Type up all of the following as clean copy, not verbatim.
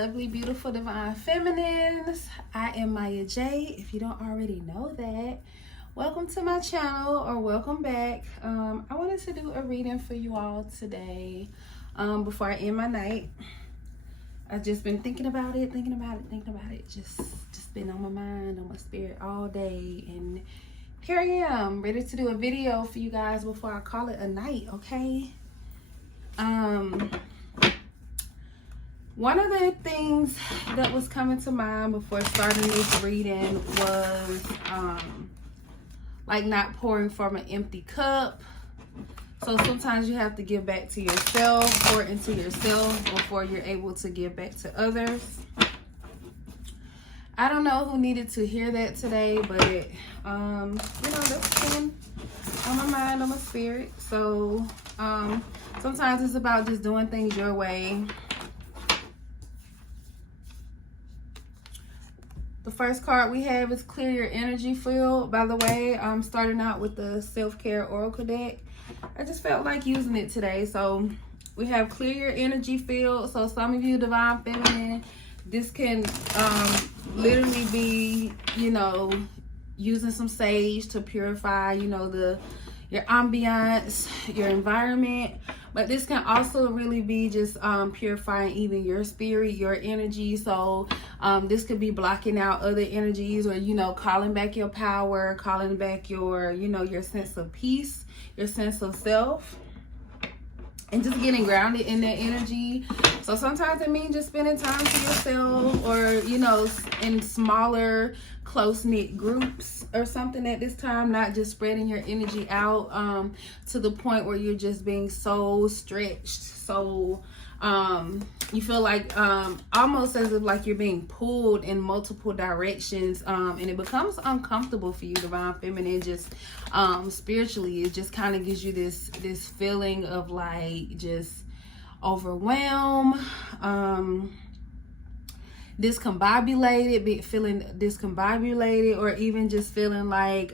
lovely, beautiful, divine feminines. I am Miya Jha. If you don't already know that, welcome to my channel or welcome back. I wanted to do a reading for you all today before I end my night. I've just been thinking about it. Just been on my mind, on my spirit all day. And here I am, ready to do a video for you guys before I call it a night, okay? One of the things that was coming to mind before starting this reading was like not pouring from an empty cup. So sometimes you have to give back to yourself, pour into yourself before you're able to give back to others. I don't know who needed to hear that today, but you know, that's been on my mind, on my spirit. So sometimes it's about just doing things your way. The first card we have is Clear Your Energy Field. By the way, I'm starting out with the Self-Care Oracle deck. I just felt like using it today. So we have Clear Your Energy Field. So some of you divine feminine, this can literally be, you know, using some sage to purify, you know, your ambiance, your environment. But this can also really be just purifying even your spirit, your energy. So this could be blocking out other energies, or, you know, calling back your power, calling back your, you know, your sense of peace, your sense of self, and just getting grounded in that energy. So sometimes it means just spending time to yourself, or, you know, in smaller, close-knit groups or something at this time, not just spreading your energy out to the point where you're just being so stretched. So you feel like almost as if like you're being pulled in multiple directions, and it becomes uncomfortable for you, divine feminine. Just spiritually, it just kind of gives you this feeling of like just overwhelm, feeling discombobulated, or even just feeling like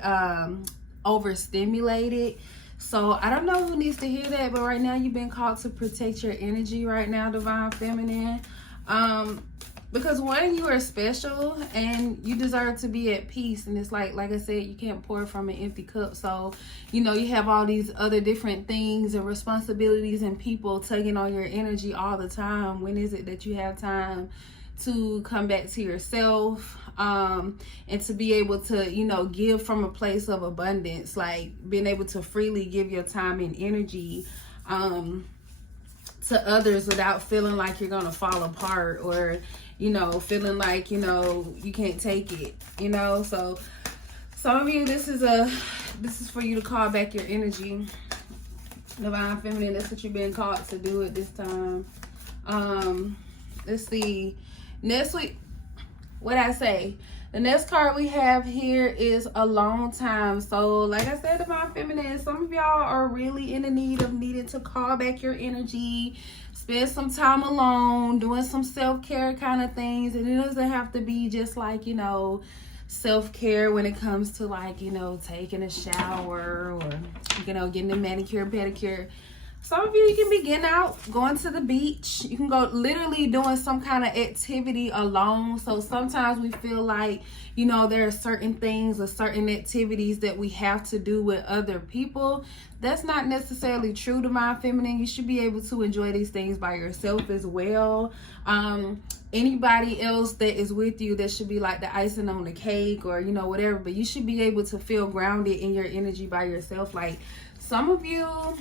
overstimulated. So I don't know who needs to hear that, but right now you've been called to protect your energy right now, divine feminine. Because one, you are special and you deserve to be at peace. And it's like I said, you can't pour from an empty cup. So, you know, you have all these other different things and responsibilities and people tugging on your energy all the time. When is it that you have time to come back to yourself, and to be able to, you know, give from a place of abundance, like being able to freely give your time and energy to others without feeling like you're gonna fall apart, or, you know, feeling like, you know, you can't take it, you know. So some of you, this is for you to call back your energy, divine feminine. That's what you've been called to do at this time. Let's see. Next week, what I say, the next card we have here is a long time. So like I said, divine feminine, some of y'all are really in the need of needing to call back your energy, spend some time alone, doing some self-care kind of things. And it doesn't have to be just like, you know, self-care when it comes to like, you know, taking a shower, or, you know, getting a manicure, pedicure. Some of you can be getting out, going to the beach. You can go literally doing some kind of activity alone. So sometimes we feel like, you know, there are certain things or certain activities that we have to do with other people. That's not necessarily true, divine feminine. You should be able to enjoy these things by yourself as well. Anybody else that is with you, that should be like the icing on the cake, or, you know, whatever. But you should be able to feel grounded in your energy by yourself. Like some of you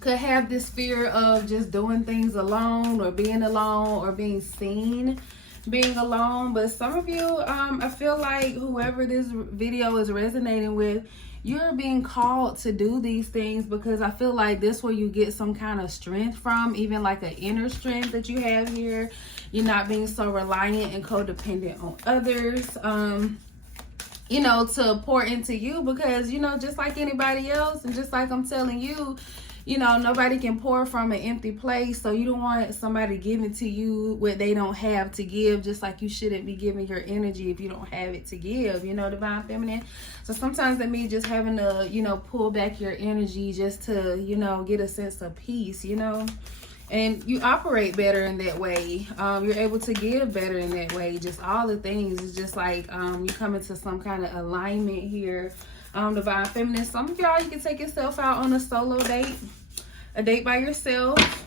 could have this fear of just doing things alone, or being alone, or being seen being alone. But some of you, I feel like whoever this video is resonating with, you're being called to do these things, because I feel like this where you get some kind of strength from, even like an inner strength that you have here. You're not being so reliant and codependent on others, you know, to pour into you, because, you know, just like anybody else, and just like I'm telling you, you know, nobody can pour from an empty place. So you don't want somebody giving to you what they don't have to give, just like you shouldn't be giving your energy if you don't have it to give, you know, divine feminine. So sometimes that means just having to, you know, pull back your energy just to, you know, get a sense of peace, you know. and you operate better in that way. You're able to give better in that way. Just all the things. It's just like you come into some kind of alignment here. Divine Feminine. Some of y'all, you can take yourself out on a solo date. A date by yourself.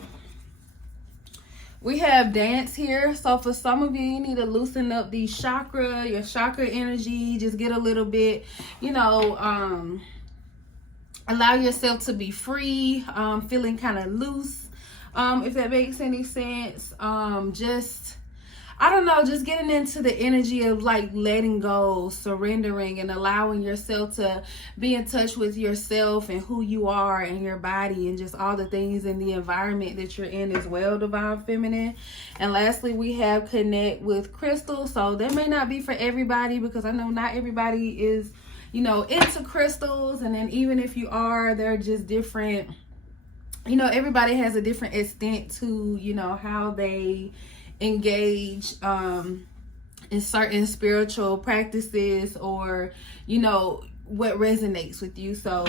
We have dance here. So for some of you, you need to loosen up these chakra, your chakra energy. Just get a little bit, you know, allow yourself to be free, feeling kind of loose, if that makes any sense. Just, I don't know, just getting into the energy of like letting go, surrendering, and allowing yourself to be in touch with yourself and who you are and your body and just all the things in the environment that you're in as well, Divine Feminine. And lastly, we have connect with crystals. So that may not be for everybody, because I know not everybody is, you know, into crystals. And then even if you are, they're just different. You know, everybody has a different extent to, you know, how they engage in certain spiritual practices, or, you know, what resonates with you. So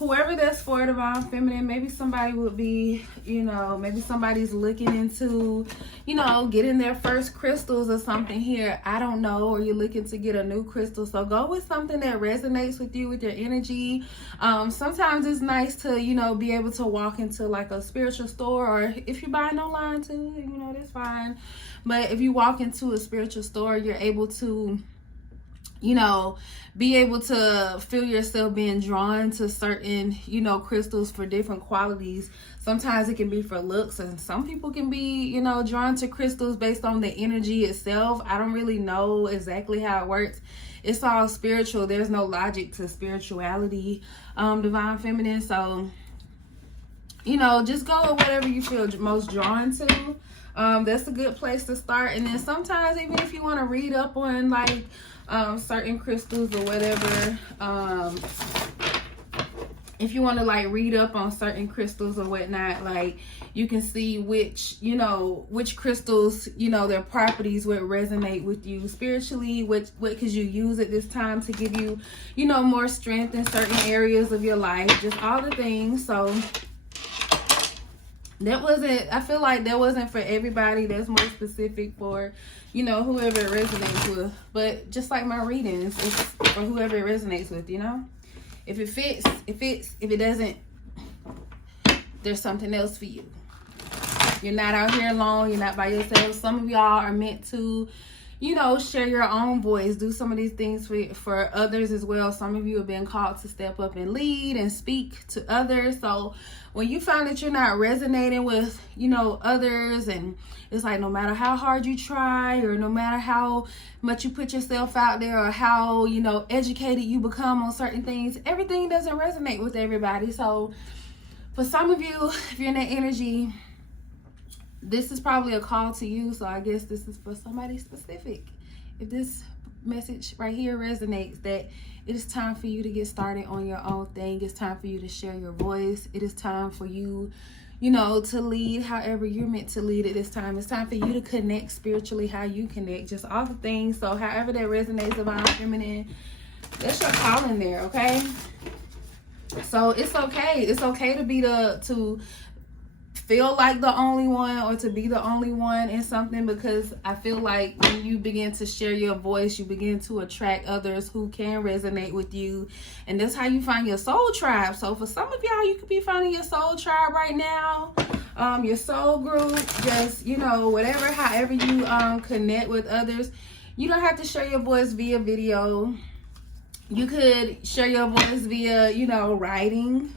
whoever that's for, Divine Feminine, maybe somebody would be, you know, maybe somebody's looking into, you know, getting their first crystals or something here. I don't know. Or you're looking to get a new crystal. So go with something that resonates with you, with your energy. Sometimes it's nice to, you know, be able to walk into like a spiritual store, or if you're buying online too, you know, that's fine. But if you walk into a spiritual store, you're able to, you know, be able to feel yourself being drawn to certain, you know, crystals for different qualities. Sometimes it can be for looks, and some people can be, you know, drawn to crystals based on the energy itself. I don't really know exactly how it works. It's all spiritual. There's no logic to spirituality, Divine Feminine. So, you know, just go with whatever you feel most drawn to. That's a good place to start. And then sometimes, even if you want to read up on like certain crystals or whatever, if you want to like read up on certain crystals or whatnot, like you can see which, you know, which crystals, you know, their properties would resonate with you spiritually, what could you use at this time to give you, you know, more strength in certain areas of your life, just all the things. So that wasn't, I feel like that wasn't for everybody. That's more specific for, you know, whoever it resonates with. But just like my readings, it's for whoever it resonates with, you know. If it fits, it fits. If it doesn't, there's something else for you. You're not out here alone. You're not by yourself. Some of y'all are meant to, you know, share your own voice. Do some of these things for others as well. Some of you have been called to step up and lead and speak to others. So when you find that you're not resonating with, you know, others, and it's like no matter how hard you try, or no matter how much you put yourself out there, or how, you know, educated you become on certain things, everything doesn't resonate with everybody. So for some of you, if you're in that energy, this is probably a call to you. So I guess this is for somebody specific. If this message right here resonates, that it is time for you to get started on your own thing. It's time for you to share your voice. It is time for you, you know, to lead however you're meant to lead at this time. It's time for you to connect spiritually how you connect, just all the things. So however that resonates, Divine Feminine, that's your calling there, okay? So it's okay. It's okay to be to feel like the only one, or to be the only one in something, because I feel like when you begin to share your voice, you begin to attract others who can resonate with you, and that's how you find your soul tribe. So for some of y'all, you could be finding your soul tribe right now, your soul group, just, you know, whatever, however you connect with others. You don't have to share your voice via video. You could share your voice via, you know, writing.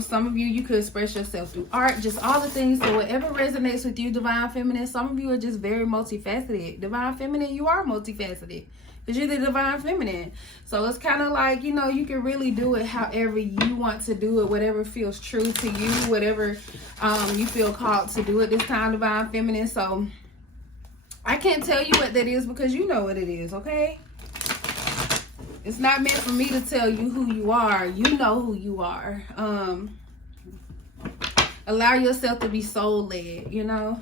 Some of you could express yourself through art, just all the things. So whatever resonates with you, Divine Feminine. Some of you are just very multifaceted. Divine Feminine, you are multifaceted, because you're the Divine Feminine. So it's kind of like, you know, you can really do it however you want to do it, whatever feels true to you, whatever you feel called to do at this time, Divine Feminine. So I can't tell you what that is, because you know what it is, okay? It's not meant for me to tell you who you are. You know who you are. Allow yourself to be soul-led, you know?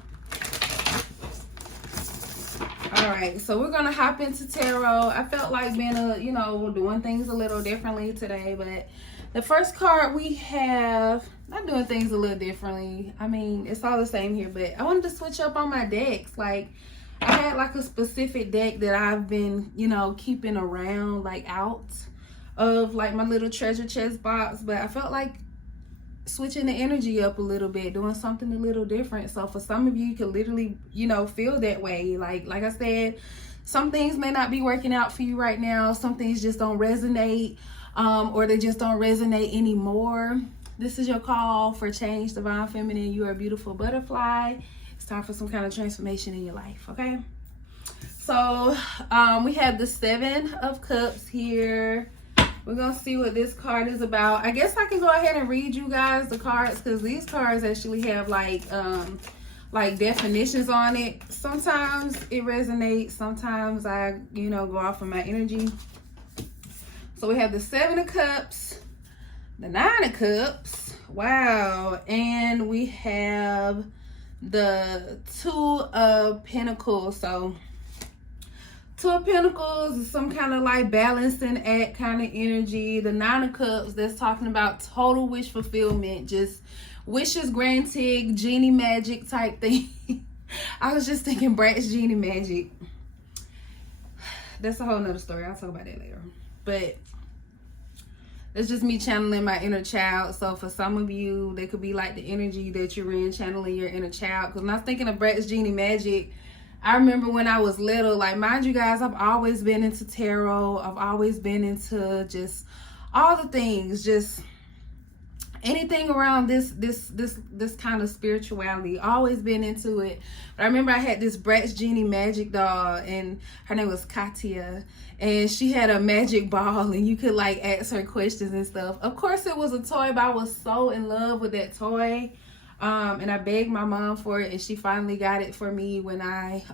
All right, so we're going to hop into tarot. I felt like being you know, doing things a little differently today, but The first card we have, I'm doing things a little differently. I mean, it's all the same here, but I wanted to switch up on my decks. Like, I had like a specific deck that I've been, you know, keeping around, like out of like my little treasure chest box, but I felt like switching the energy up a little bit, doing something a little different. So for some of you, you could literally, you know, feel that way. Like I said, some things may not be working out for you right now. Some things just don't resonate, or they just don't resonate anymore. This is your call for change, Divine Feminine. You are a beautiful butterfly. It's time for some kind of transformation in your life, okay? So we have the 7 of Cups here. We're going to see what this card is about. I guess I can go ahead and read you guys the cards, because these cards actually have like definitions on it. Sometimes it resonates. Sometimes I, you know, go off of my energy. So we have the 7 of Cups, the 9 of Cups. Wow. And we have the 2 of Pentacles. So 2 of Pentacles is some kind of like balancing act kind of energy. The 9 of Cups, that's talking about total wish fulfillment, just wishes granted, genie magic type thing. I was just thinking Bratz genie magic. That's a whole nother story. I'll talk about that later. But it's just me channeling my inner child. So for some of you, they could be like the energy that you're in, channeling your inner child. Because when I was thinking of Bratz genie magic, I remember when I was little, like, mind you guys, I've always been into tarot. I've always been into just all the things, just anything around this kind of spirituality. Always been into it. But I remember I had this Bratz genie magic doll, and her name was Katia, and she had a magic ball, and you could like ask her questions and stuff. Of course it was a toy, but I was so in love with that toy. And I begged my mom for it, and she finally got it for me when I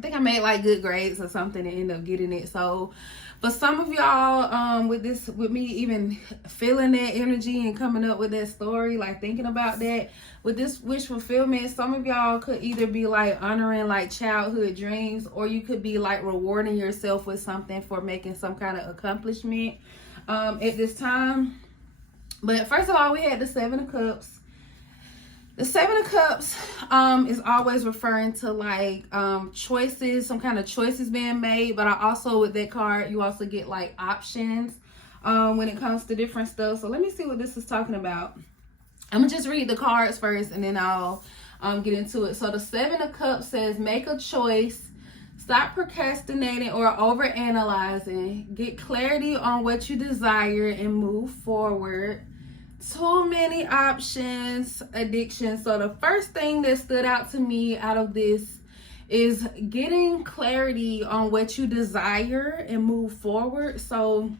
think I made like good grades or something and ended up getting it. So for some of y'all, with me even feeling that energy and coming up with that story, like thinking about that, with this wish fulfillment, some of y'all could either be like honoring like childhood dreams, or you could be like rewarding yourself with something for making some kind of accomplishment at this time. But first of all, we had the 7 of Cups. The 7 of Cups is always referring to like choices, some kind of choices being made. But I also, with that card, you also get like options when it comes to different stuff. So let me see what this is talking about. I'm gonna just read the cards first, and then I'll get into it. So the 7 of Cups says, make a choice, stop procrastinating or overanalyzing, get clarity on what you desire and move forward. Too many options, addiction. So the first thing that stood out to me out of this is getting clarity on what you desire and move forward. So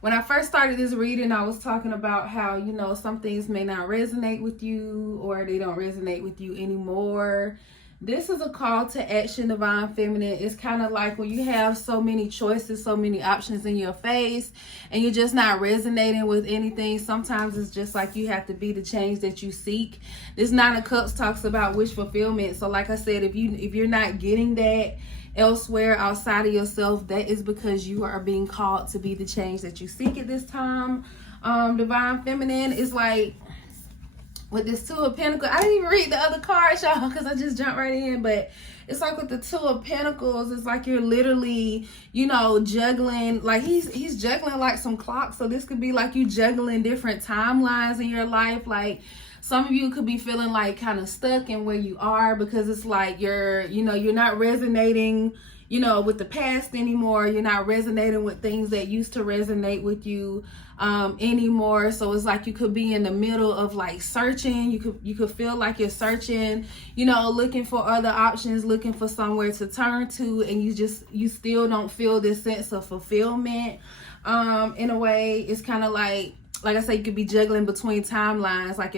when I first started this reading, I was talking about how, you know, some things may not resonate with you, or they don't resonate with you anymore. This is a call to action, Divine Feminine. It's kind of like when you have so many choices, so many options in your face, and you're just not resonating with anything. Sometimes it's just like you have to be the change that you seek. This 9 of Cups talks about wish fulfillment. So like I said, if you're not getting that elsewhere outside of yourself, that is because you are being called to be the change that you seek at this time. Divine Feminine is like, with this 2 of Pentacles, I didn't even read the other cards, y'all, because I just jumped right in. But it's like with the 2 of Pentacles, it's like you're literally, you know, juggling. Like he's juggling like some clocks. So this could be like you juggling different timelines in your life. Like some of you could be feeling like kind of stuck in where you are, because it's like you're not resonating, you know, with the past anymore. You're not resonating with things that used to resonate with you anymore. So it's like you could be in the middle of like searching. You could feel like you're searching, you know, looking for other options, looking for somewhere to turn to, and you still don't feel this sense of fulfillment. In a way, it's kind of like I said, you could be juggling between timelines, like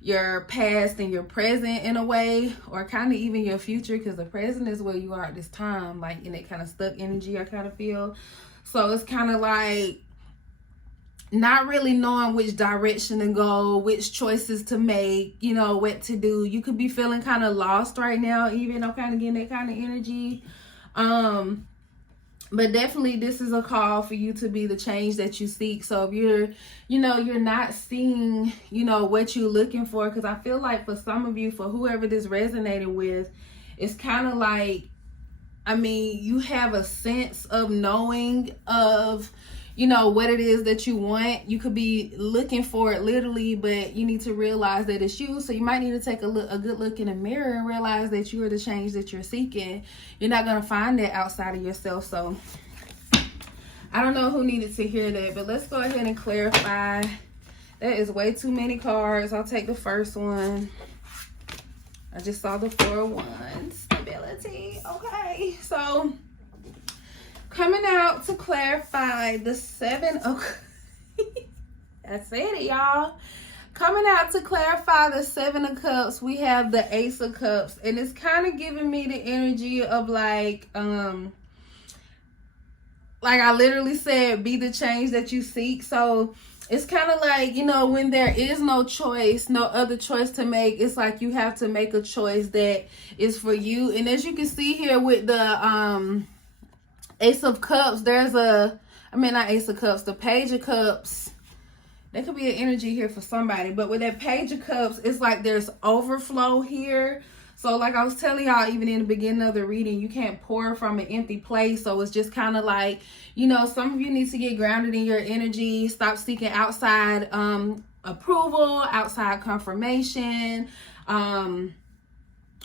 your past and your present in a way, or kind of even your future, because the present is where you are at this time, like in that kind of stuck energy, I kind of feel. So it's kind of like not really knowing which direction to go, which choices to make, you know, what to do. You could be feeling kind of lost right now, even. I'm kind of getting that kind of energy. But definitely this is a call for you to be the change that you seek. So if you're, you're not seeing, what you're looking for, because I feel like for some of you, for whoever this resonated with, it's kind of like, you have a sense of knowing of, what it is that you want. You could be looking for it literally, but you need to realize that it's you. So you might need to take a good look in the mirror and realize that you are the change that you're seeking. You're not going to find that outside of yourself. So I don't know who needed to hear that, but let's go ahead and clarify. That is way too many cards. I'll take the first one. I just saw the 4 of Wands. Stability. Okay. So coming out to clarify the 7 of I said it, y'all. Coming out to clarify the 7 of Cups, we have the Ace of Cups, and it's kind of giving me the energy of like I literally said, be the change that you seek. So it's kind of like, when there is no choice, no other choice to make, it's like you have to make a choice that is for you. And as you can see here with the Ace of Cups, there's not Ace of Cups, the Page of Cups. There could be an energy here for somebody, but with that Page of Cups, it's like there's overflow here. So like I was telling y'all, even in the beginning of the reading, you can't pour from an empty place. So it's just kind of like, some of you need to get grounded in your energy. Stop seeking outside approval, outside confirmation,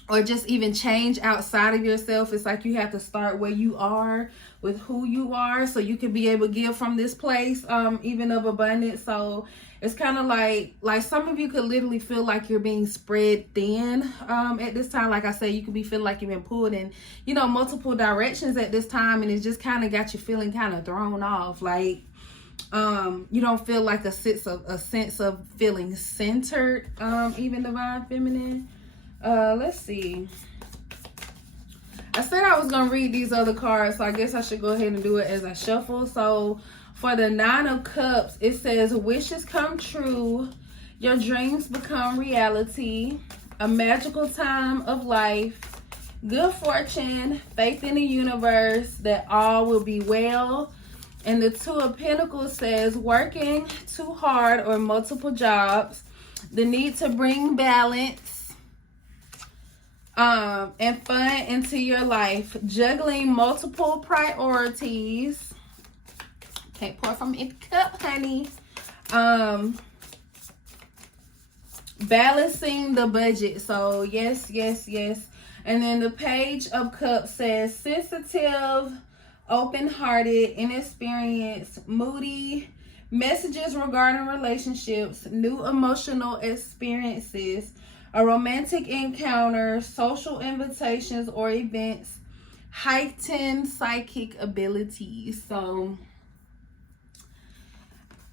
or just even change outside of yourself. It's like you have to start where you are with who you are, so you can be able to give from this place, even of abundance. So it's kind of like some of you could literally feel like you're being spread thin at this time. Like I said, you could be feeling like you've been pulled in, multiple directions at this time, and it just kind of got you feeling kind of thrown off. Like you don't feel like a sense of feeling centered, even Divine Feminine. Let's see. I said I was going to read these other cards, so I guess I should go ahead and do it as I shuffle. So for the 9 of Cups, it says, wishes come true, your dreams become reality, a magical time of life, good fortune, faith in the universe, that all will be well. And the 2 of Pentacles says, working too hard or multiple jobs, the need to bring balance and fun into your life, juggling multiple priorities. Can't pour from a cup, honey. Balancing the budget. So yes. And then the Page of Cups says, sensitive, open-hearted, inexperienced, moody, messages regarding relationships, new emotional experiences, a romantic encounter, social invitations or events, heightened psychic abilities. So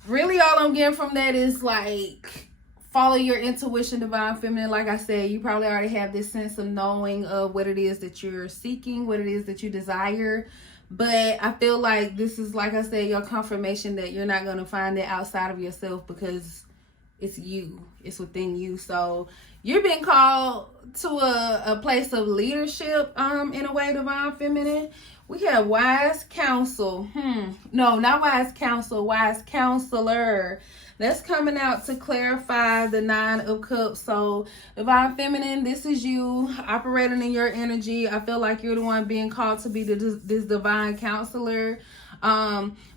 really all I'm getting from that is like, follow your intuition, Divine Feminine. Like I said, you probably already have this sense of knowing of what it is that you're seeking, what it is that you desire. But I feel like this is, like I said, your confirmation that you're not going to find it outside of yourself, because it's you. It's within you. So you're being called to a place of leadership, in a way, Divine Feminine. We have wise counsel. No, not wise counsel, wise counselor. That's coming out to clarify the 9 of Cups. So Divine Feminine, this is you operating in your energy. I feel like you're the one being called to be this divine counselor.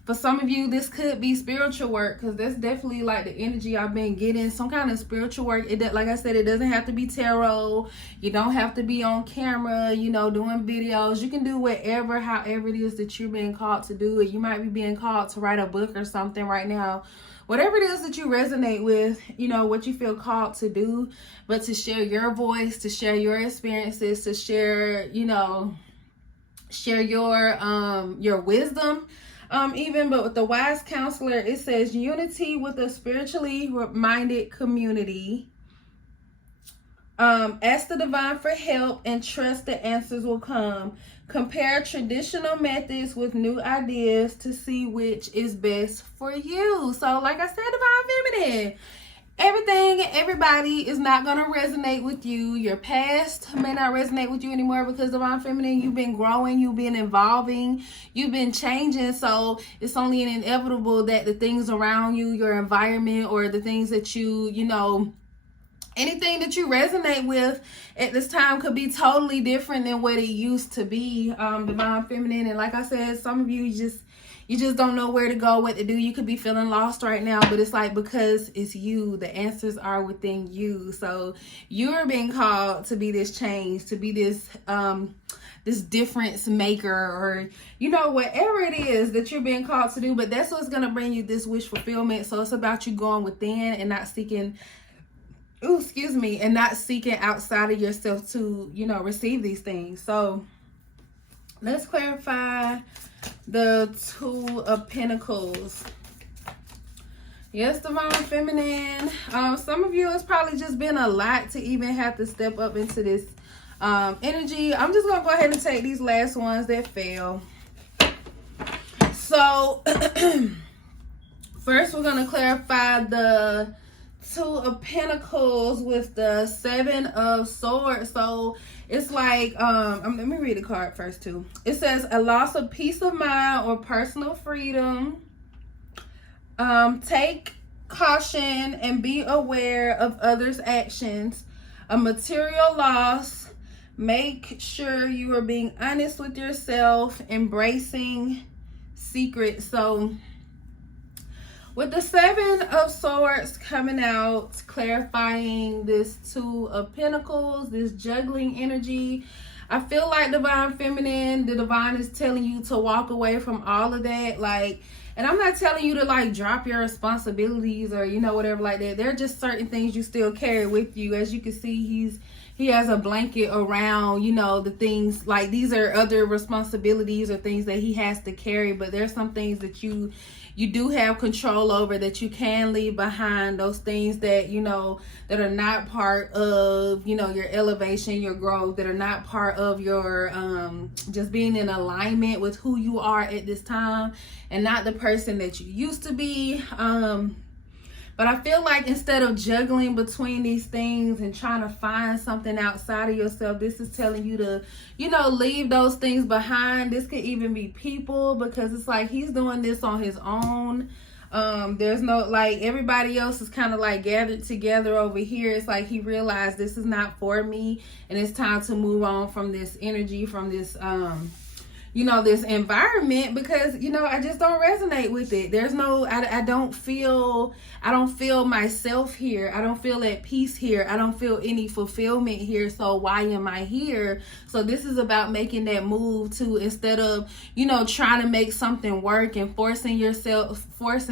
For some of you, this could be spiritual work, because that's definitely like the energy I've been getting. Some kind of spiritual work. Like I said, it doesn't have to be tarot. You don't have to be on camera, doing videos. You can do whatever, however it is that you're being called to do it. You might be being called to write a book or something right now. Whatever it is that you resonate with, what you feel called to do, but to share your voice, to share your experiences, to share, share your wisdom. Even, but with the wise counselor, it says unity with a spiritually minded community. Ask the divine for help and trust the answers will come. Compare traditional methods with new ideas to see which is best for you. So like I said, Divine Feminine, everything and everybody is not going to resonate with you. Your past may not resonate with you anymore because Divine Feminine, you've been growing, you've been evolving, you've been changing. So it's only inevitable that the things around you, your environment, or the things that you know, anything that you resonate with at this time could be totally different than what it used to be, Divine Feminine. And like I said, some of you just don't know where to go, what to do. You could be feeling lost right now, but it's like, because it's you, the answers are within you. So you're being called to be this change, to be this this difference maker, or you know, whatever it is that you're being called to do. But that's what's going to bring you this wish fulfillment. So it's about you going within and not seeking, and not seeking outside of yourself to, you know, receive these things. So let's clarify the Two of Pentacles. Yes, Divine Feminine. Some of you, it's probably just been a lot to even have to step up into this energy. I'm just gonna go ahead and take these last ones that fell. So first we're gonna clarify the Two of Pentacles with the Seven of Swords. So it's like, let me read the card first too. It says a loss of peace of mind or personal freedom. Take caution and be aware of others' actions. A material loss. Make sure you are being honest with yourself. Embracing secrets. So with the Seven of Swords coming out, clarifying this Two of Pentacles, this juggling energy, I feel like Divine Feminine, the divine is telling you to walk away from all of that. Like, and I'm not telling you to like drop your responsibilities or, you know, whatever like that. There are just certain things you still carry with you. As you can see, he has a blanket around, you know, the things, like these are other responsibilities or things that he has to carry. But there's some things that you do have control over, that you can leave behind. Those things that, you know, that are not part of, you know, your elevation, your growth, that are not part of your just being in alignment with who you are at this time, and not the person that you used to be. But I feel like instead of juggling between these things and trying to find something outside of yourself, this is telling you to, you know, leave those things behind. This could even be people, because it's like he's doing this on his own. There's no, like, everybody else is kind of like gathered together over here. It's like he realized this is not for me, and it's time to move on from this energy, from this you know, this environment, because, you know, I just don't resonate with it. There's no, I don't feel myself here. I don't feel at peace here. I don't feel any fulfillment here. So why am I here? So this is about making that move to, instead of, you know, trying to make something work and forcing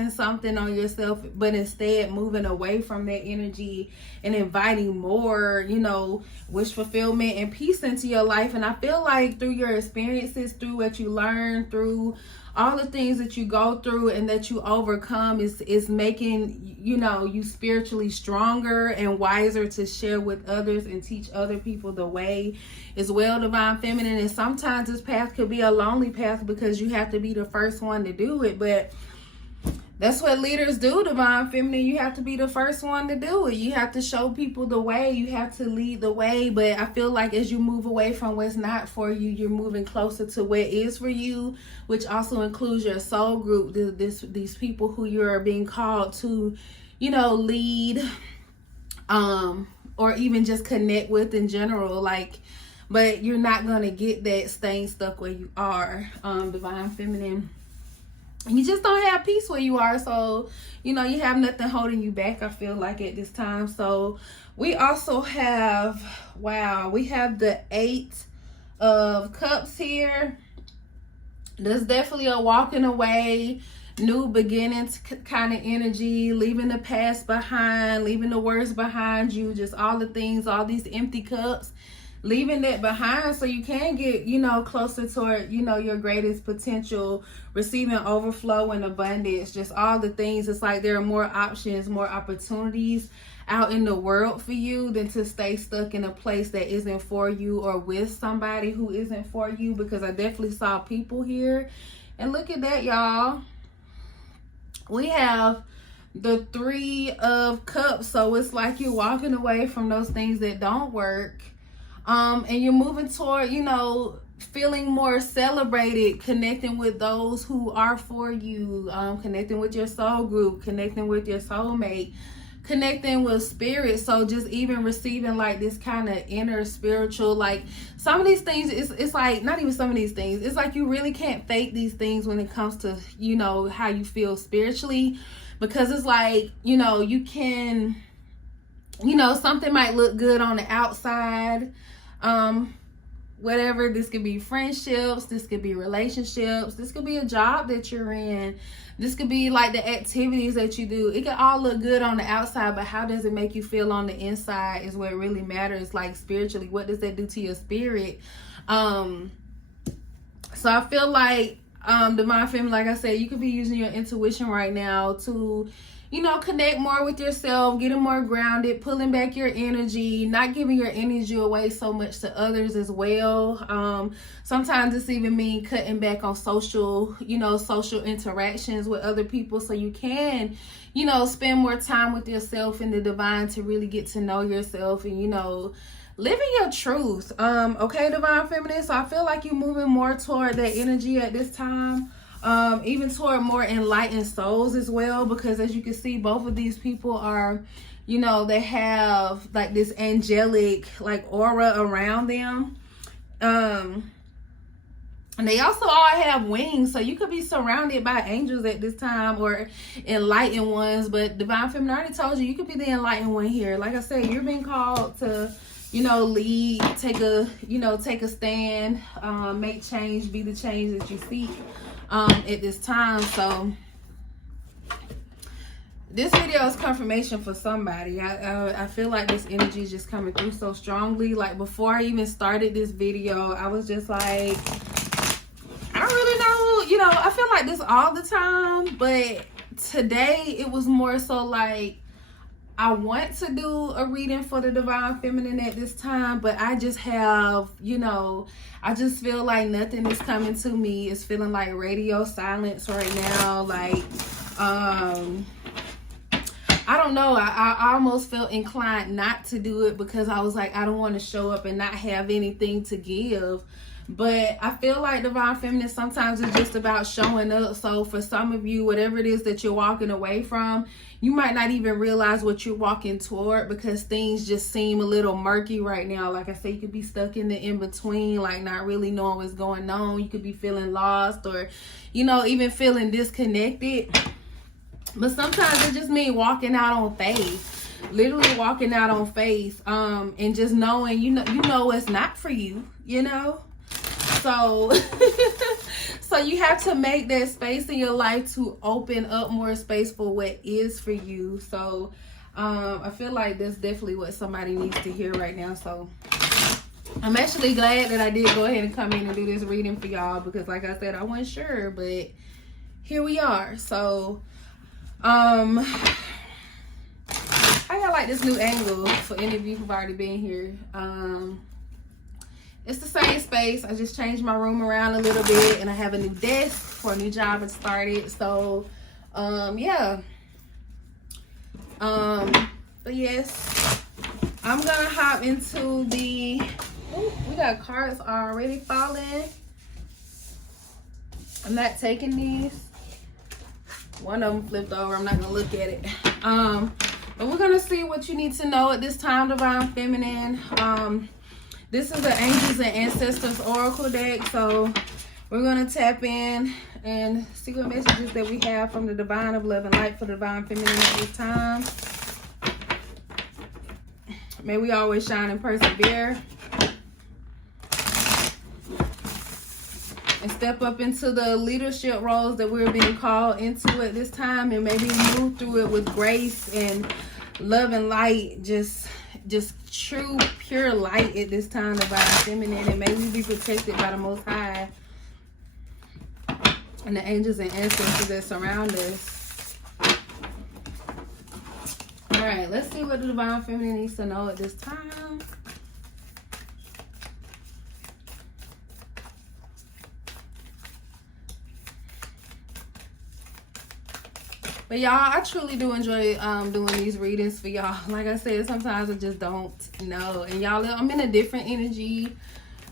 something on yourself, but instead moving away from that energy and inviting more, you know, wish fulfillment and peace into your life. And I feel like through your experiences, through what you learn, through all the things that you go through and that you overcome, is making, you know, you spiritually stronger and wiser to share with others and teach other people the way as well, Divine Feminine. And sometimes this path could be a lonely path because you have to be the first one to do it, but that's what leaders do, Divine Feminine. You have to be the first one to do it. You have to show people the way. You have to lead the way. But I feel like as you move away from what's not for you, you're moving closer to what is for you, which also includes your soul group, these people who you're being called to, you know, lead, or even just connect with in general. Like, but you're not going to get that staying stuck where you are, Divine Feminine. You just don't have peace where you are. So, you know, you have nothing holding you back, I feel like, at this time. So we also have, wow, we have the Eight of Cups here. There's definitely a walking away, new beginnings kind of energy, leaving the past behind, leaving the words behind you, just all the things, all these empty cups, leaving that behind so you can get, you know, closer toward, you know, your greatest potential, receiving overflow and abundance, just all the things. It's like there are more options, more opportunities out in the world for you than to stay stuck in a place that isn't for you, or with somebody who isn't for you, because I definitely saw people here. And look at that, y'all. We have the Three of Cups. So it's like you're walking away from those things that don't work, and you're moving toward, you know, feeling more celebrated, connecting with those who are for you, connecting with your soul group, connecting with your soulmate, connecting with spirit. So just even receiving like this kind of inner spiritual, like some of these things, it's like, not even some of these things, it's like you really can't fake these things when it comes to, you know, how you feel spiritually, because it's like, you know, you can, you know, something might look good on the outside, whatever. This could be friendships, this could be relationships, this could be a job that you're in, this could be like the activities that you do. It can all look good on the outside, but how does it make you feel on the inside is what really matters. Like spiritually, what does that do to your spirit? So I feel like divine feminine, like I said, you could be using your intuition right now to, you know, connect more with yourself, getting more grounded, pulling back your energy, not giving your energy away so much to others as well. Sometimes it's even mean cutting back on social, you know, social interactions with other people, so you can, you know, spend more time with yourself and the divine to really get to know yourself and, you know, living your truth. Okay, divine feminine. So I feel like you're moving more toward that energy at this time. Even toward more enlightened souls as well, because as you can see, both of these people are, you know, they have like this angelic like aura around them, and they also all have wings, so you could be surrounded by angels at this time, or enlightened ones. But divine feminine, I already told you, you could be the enlightened one here. Like I said, you're being called to, you know, lead, take a stand, make change, be the change that you seek at this time. So this video is confirmation for somebody. I feel like this energy is just coming through so strongly. Like before I even started this video, I was just like, I don't really know, you know, I feel like this all the time, but today it was more so like I want to do a reading for the divine feminine at this time, but I just have, you know, I just feel like nothing is coming to me. It's feeling like radio silence right now. Like, I don't know. I almost felt inclined not to do it because I was like, I don't want to show up and not have anything to give. But I feel like divine feminine sometimes it's just about showing up. So for some of you, whatever it is that you're walking away from, you might not even realize what you're walking toward because things just seem a little murky right now. Like I said, you could be stuck in the in-between, like not really knowing what's going on. You could be feeling lost, or, you know, even feeling disconnected. But sometimes it just means walking out on faith. Literally walking out on faith, and just knowing, you know it's not for you, you know. So so you have to make that space in your life to open up more space for what is for you. So I feel like that's definitely what somebody needs to hear right now. So I'm actually glad that I did go ahead and come in and do this reading for y'all, because like I said, I wasn't sure, but here we are. So I got like this new angle for any of you who've already been here. It's the same space. I just changed my room around a little bit, and I have a new desk for a new job that started. So yeah. But yes, I'm gonna hop into the, ooh, we got cards already falling. I'm not taking these. One of them flipped over. I'm not gonna look at it. But we're gonna see what you need to know at this time, divine feminine. This is the Angels and Ancestors Oracle deck. So we're gonna tap in and see what messages that we have from the divine of love and light for the divine feminine at this time. May we always shine and persevere, and step up into the leadership roles that we're being called into at this time, and maybe move through it with grace and love and light. Just true pure light at this time, divine feminine, and may we be protected by the Most High and the angels and ancestors that surround us. All right, let's see what the divine feminine needs to know at this time. But y'all, I truly do enjoy doing these readings for y'all. Like I said, sometimes I just don't know. And y'all, I'm in a different energy.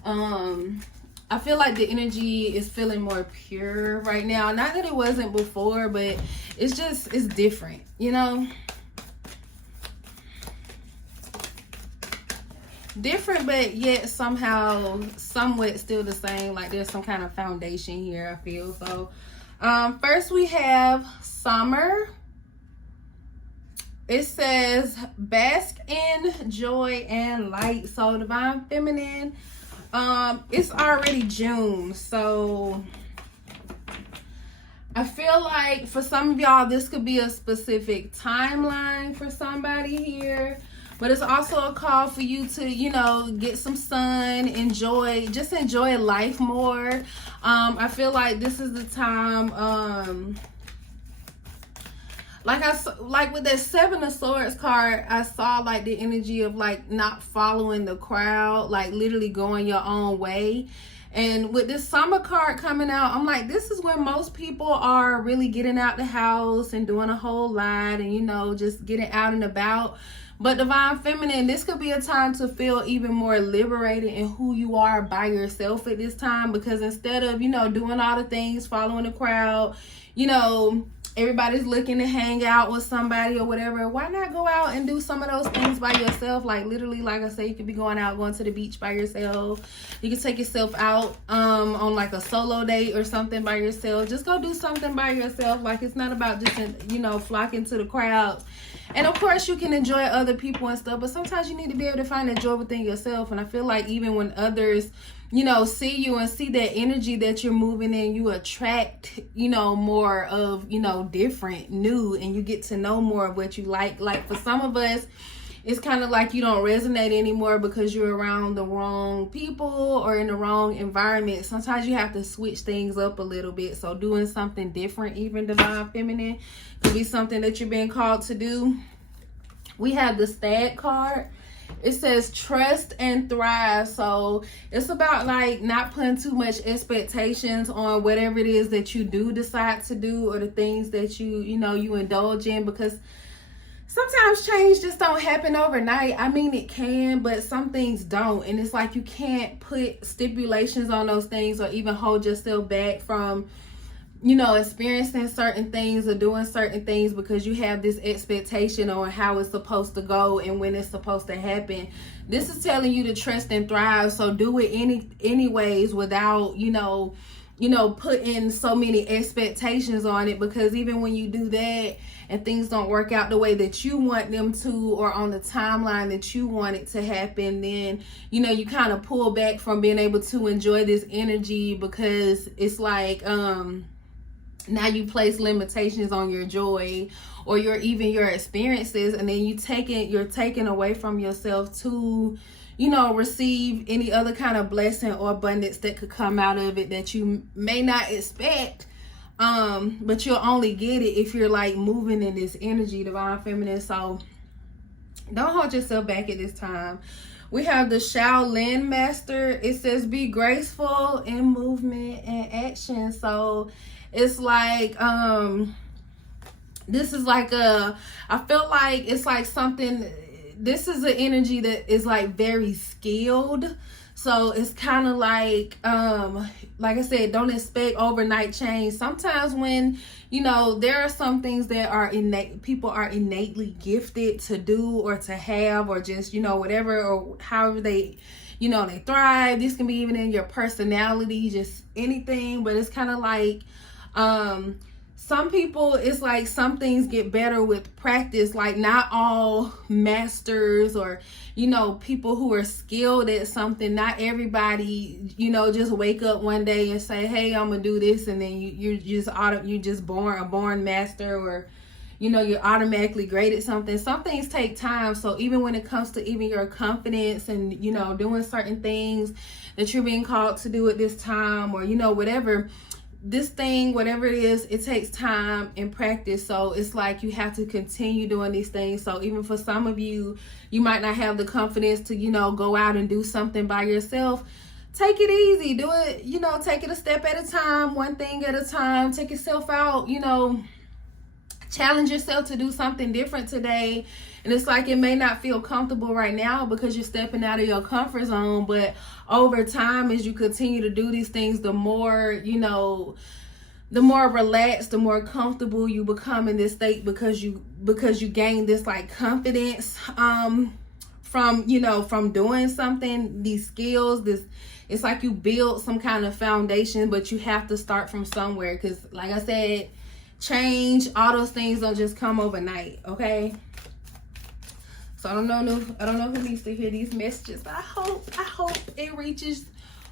I feel like the energy is feeling more pure right now. Not that it wasn't before, but it's different, you know? Different, but yet somehow somewhat still the same. Like there's some kind of foundation here, I feel. So first we have summer. It says bask in joy and light. So divine feminine, it's already June, so I feel like for some of y'all this could be a specific timeline for somebody here. But it's also a call for you to, you know, get some sun, enjoy life more. I feel like this is the time, like with that Seven of Swords card, I saw like the energy of like not following the crowd, like literally going your own way. And with this summer card coming out, I'm like, this is when most people are really getting out the house and doing a whole lot and, you know, just getting out and about. But divine feminine, this could be a time to feel even more liberated in who you are by yourself at this time, because instead of, you know, doing all the things, following the crowd, you know, everybody's looking to hang out with somebody or whatever, why not go out and do some of those things by yourself? Like literally, like I said, you could be going to the beach by yourself. You can take yourself out on like a solo date or something by yourself. Just go do something by yourself. Like it's not about just, you know, flocking to the crowds. And of course you can enjoy other people and stuff, but sometimes you need to be able to find that joy within yourself. And I feel like even when others, you know, see you and see that energy that you're moving in, you attract, you know, more of, you know, different, new, and you get to know more of what you like. Like for some of us, it's kind of like you don't resonate anymore because you're around the wrong people or in the wrong environment. Sometimes you have to switch things up a little bit. So doing something different, even divine feminine, could be something that you're being called to do. We have the Stag card. It says trust and thrive. So it's about like not putting too much expectations on whatever it is that you do decide to do or the things that you know, you indulge in, because sometimes change just don't happen overnight. I mean, it can, but some things don't. And it's like you can't put stipulations on those things or even hold yourself back from, you know, experiencing certain things or doing certain things because you have this expectation on how it's supposed to go and when it's supposed to happen. This is telling you to trust and thrive. So do it anyways without, you know, putting so many expectations on it, because even when you do that and things don't work out the way that you want them to or on the timeline that you want it to happen, then, you know, you kind of pull back from being able to enjoy this energy, because it's like now you place limitations on your joy or your experiences, and then you're taking away from yourself to, you know, receive any other kind of blessing or abundance that could come out of it that you may not expect. But you'll only get it if you're like moving in this energy, divine feminine. So don't hold yourself back at this time. We have the Shaolin Master. It says be graceful in movement and action. So it's like this is like I feel like it's like something, this is an energy that is like very skilled. So it's kind of like I said, don't expect overnight change. Sometimes when, you know, there are some things that are people are innately gifted to do or to have, or just, you know, whatever, or however they, you know, they thrive. This can be even in your personality, just anything. But it's kind of like some people, it's like some things get better with practice. Like not all masters or, you know, people who are skilled at something, not everybody, you know, just wake up one day and say, hey, I'm gonna do this, and then you just born a born master, or, you know, you're automatically great at something. Some things take time. So even when it comes to even your confidence and, you know, doing certain things that you're being called to do at this time, or, you know, whatever, this thing, whatever it is, it takes time and practice. So it's like you have to continue doing these things. So even for some of you, you might not have the confidence to, you know, go out and do something by yourself. Take it easy. Do it, you know, take it a step at a time, one thing at a time. Take yourself out, you know, Challenge yourself to do something different today. And it's like it may not feel comfortable right now because you're stepping out of your comfort zone, but over time, as you continue to do these things, the more, you know, the more relaxed, the more comfortable you become in this state, because you gain this like confidence from, you know, from doing something, these skills. This, it's like you build some kind of foundation, but you have to start from somewhere, because like I said, change, all those things don't just come overnight. Okay, so I don't know who needs to hear these messages, but I hope it reaches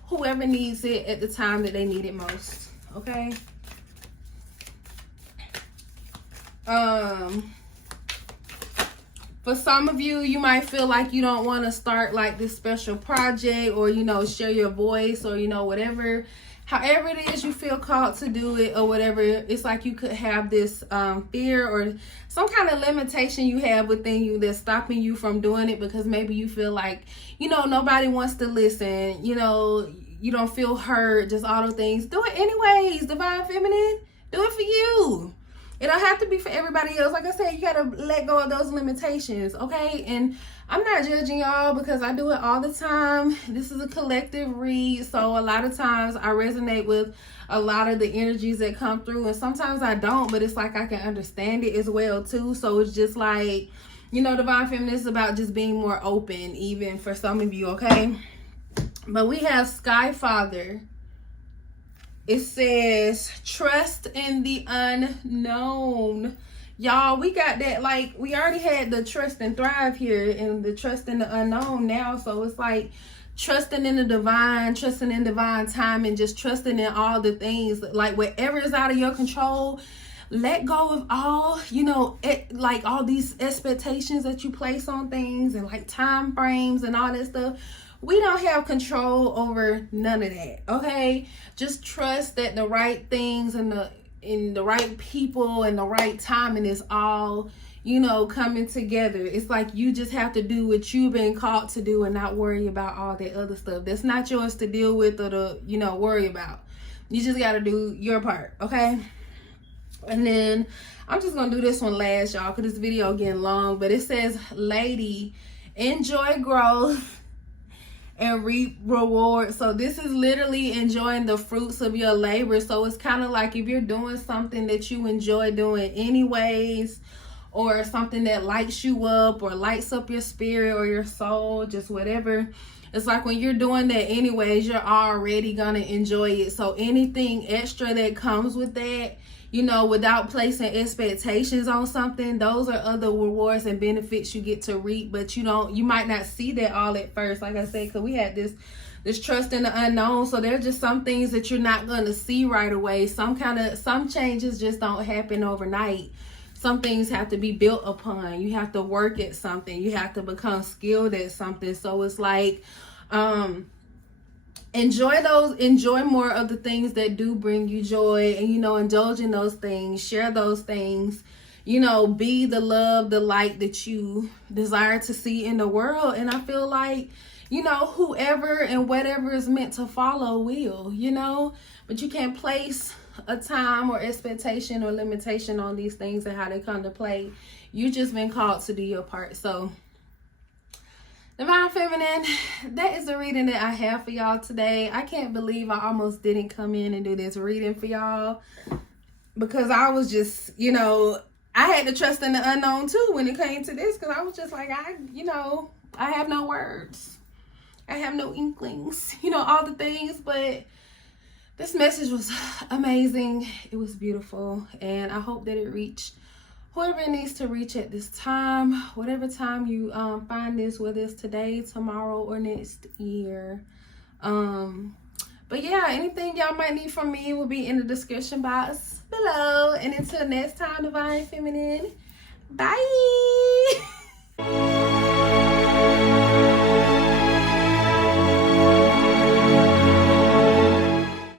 whoever needs it at the time that they need it most. Okay. For some of you, you might feel like you don't want to start like this special project, or, you know, share your voice, or, you know, whatever, however it is you feel called to do it, or whatever. It's like you could have this fear or some kind of limitation you have within you that's stopping you from doing it, because maybe you feel like, you know, nobody wants to listen, you know, you don't feel heard, just all those things. Do it anyways, Divine Feminine. Do it for you. It don't have to be for everybody else. Like I said, you gotta let go of those limitations, okay? And I'm not judging y'all, because I do it all the time. This is a collective read, so a lot of times I resonate with a lot of the energies that come through, and sometimes I don't, but it's like I can understand it as well too. So it's just like, you know, Divine Feminine is about just being more open, even for some of you, okay? But we have Sky Father. It says, trust in the unknown. Y'all, we got that, like, we already had the trust and thrive here, and the trust in the unknown now. So it's like trusting in the divine, trusting in divine time, and just trusting in all the things, like whatever is out of your control. Let go of all, you know, like all these expectations that you place on things, and like time frames and all that stuff. We don't have control over none of that, okay? Just trust that the right things and the right people and the right timing is all, you know, coming together. It's like you just have to do what you've been called to do and not worry about all that other stuff that's not yours to deal with or to, you know, worry about. You just got to do your part, okay? And then I'm just going to do this one last, y'all, because this video getting long. But it says, lady, enjoy growth and reap reward. So this is literally enjoying the fruits of your labor. So it's kind of like if you're doing something that you enjoy doing anyways, or something that lights you up or lights up your spirit or your soul, just whatever. It's like when you're doing that anyways, you're already gonna enjoy it. So anything extra that comes with that, you know, without placing expectations on something, those are other rewards and benefits you get to reap. But you might not see that all at first, like I said, because we had this trust in the unknown. So there's just some things that you're not going to see right away. Some changes just don't happen overnight. Some things have to be built upon. You have to work at something. You have to become skilled at something. So it's like, enjoy more of the things that do bring you joy, and, you know, indulge in those things, share those things, you know, be the love, the light that you desire to see in the world. And I feel like, you know, whoever and whatever is meant to follow will, you know, but you can't place a time or expectation or limitation on these things and how they come to play. You just been called to do your part. So Divine Feminine, that is the reading that I have for y'all today. I can't believe I almost didn't come in and do this reading for y'all, because I was just, you know, I had to trust in the unknown too when it came to this, because I was just like, I have no words. I have no inklings, you know, all the things. But this message was amazing. It was beautiful. And I hope that it reached whoever it needs to reach at this time, whatever time you find this, whether it's today, tomorrow, or next year. But yeah, anything y'all might need from me will be in the description box below. And until next time, Divine Feminine, bye.